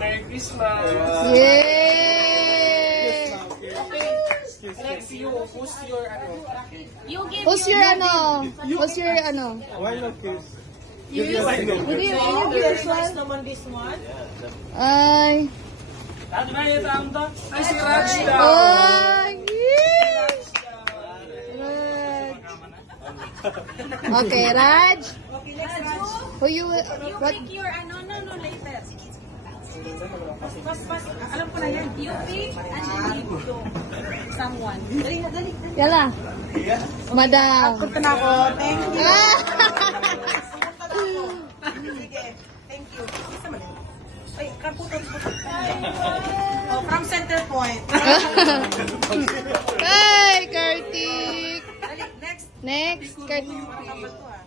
Merry Christmas. Yay! Next, you, who's your ano? Who's your ano? Who's your ano? Why not kiss? Would you give this one? naman this one. Ay. Ay, si Raj daw. Ay. Raj. Okay, Raj. Okay, next Raj. Who you, You what? pick your ano, no, later. Pas, alam ko na yan. You pick and then give to someone. Dali na, dali. Yala. Madam. Punta na ako. Thank you. Ah! Sige, thank you. Isa man. Ay, kaputan. Oh, from center point. Hey, Kartik. Dali, next. Next, Kartik. Number 2 ah.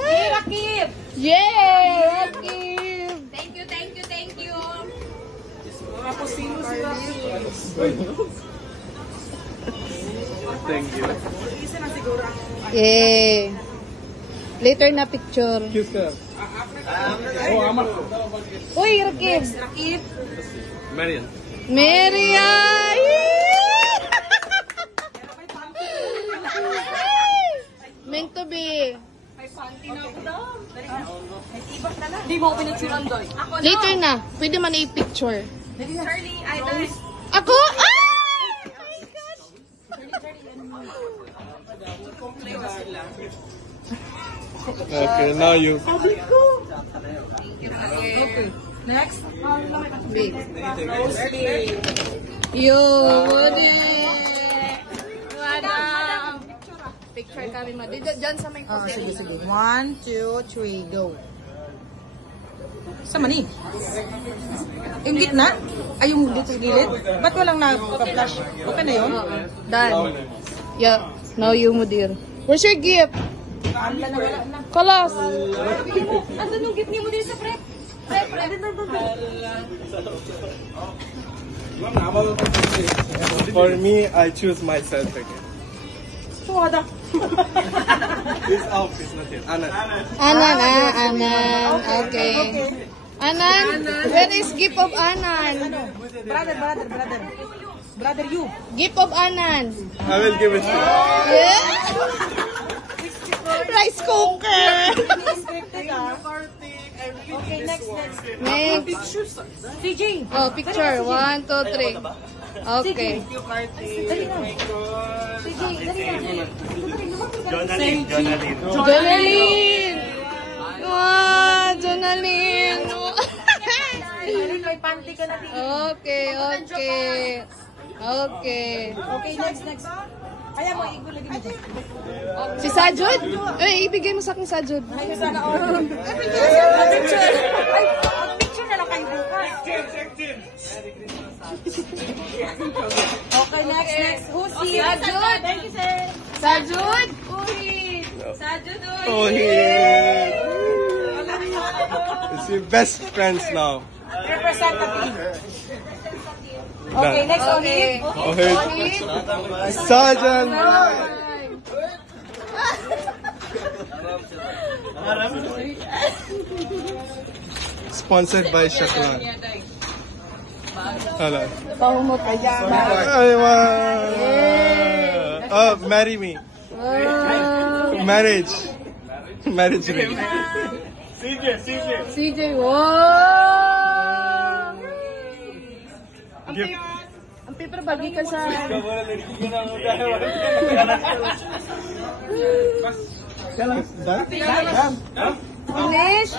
Hey, Rakib! Yay! Rakib! Thank you, thank you, thank you. Ako sino si Raj? Thank you. Isa na siguro ang... Yay! Later na picture. Kiss ka. Oh, ama. Uy, Rakib! Rakib. Marian. Maria! Meant to be. May panty na ako daw. May tibak na lang. Di mo ako pinatsuran doon. Ako no. Later na. Pwede man i-picture. Charlie, either. Ako? Ah! Okay, now you. Okay. Next. Wait. Yo, Woody! Madam! Picture kami mo. Diyan sa may Oh, sige, sige. 1, 2, 3, go. Sa mani. Yung gitna? Ay, yung dito sa gilid? Ba't walang nagpa-flash? Okay na yun? Done. Yeah. Now you, Mudir. Where's your gift? Wala na, wala na. Kalas! Asan yung gift niyo mo din sa prep? For me, I choose myself again. Sumada. This outfit is not it. Anna. Anan. Okay. Anan? Where is gift of Anan? Brother. Brother, you. Gift of Anan. I will give it to you. Yeah? Rice cooker. Okay, next. Next. CJ. Oh, picture. 1, 2, 3. Okay. Dali na. CJ, dali na. Jonalyn! Wow, Jonalyn! May panty ka na din. Okay. Okay, next. Kaya mo, lagi mo dyan. Si Sajud? Eh, ibigay mo sa akin, Sajud. Ay, sana all. Picture. Ay, picture na lang kayo bukas. Okay, next. Who's here? Sajud. Thank you, sir. Sajud? Uy. Sajud, uy. Oh, here. It's your best friends now. Representative. Okay, next, Olive. Okay. Sergeant. Sponsored by Shaklan. Hello. Pahumot ka dyan. Oh, marry me. Marriage ring. CJ, wow! Gift. Ang paper bagi ka sa... Done? Finish?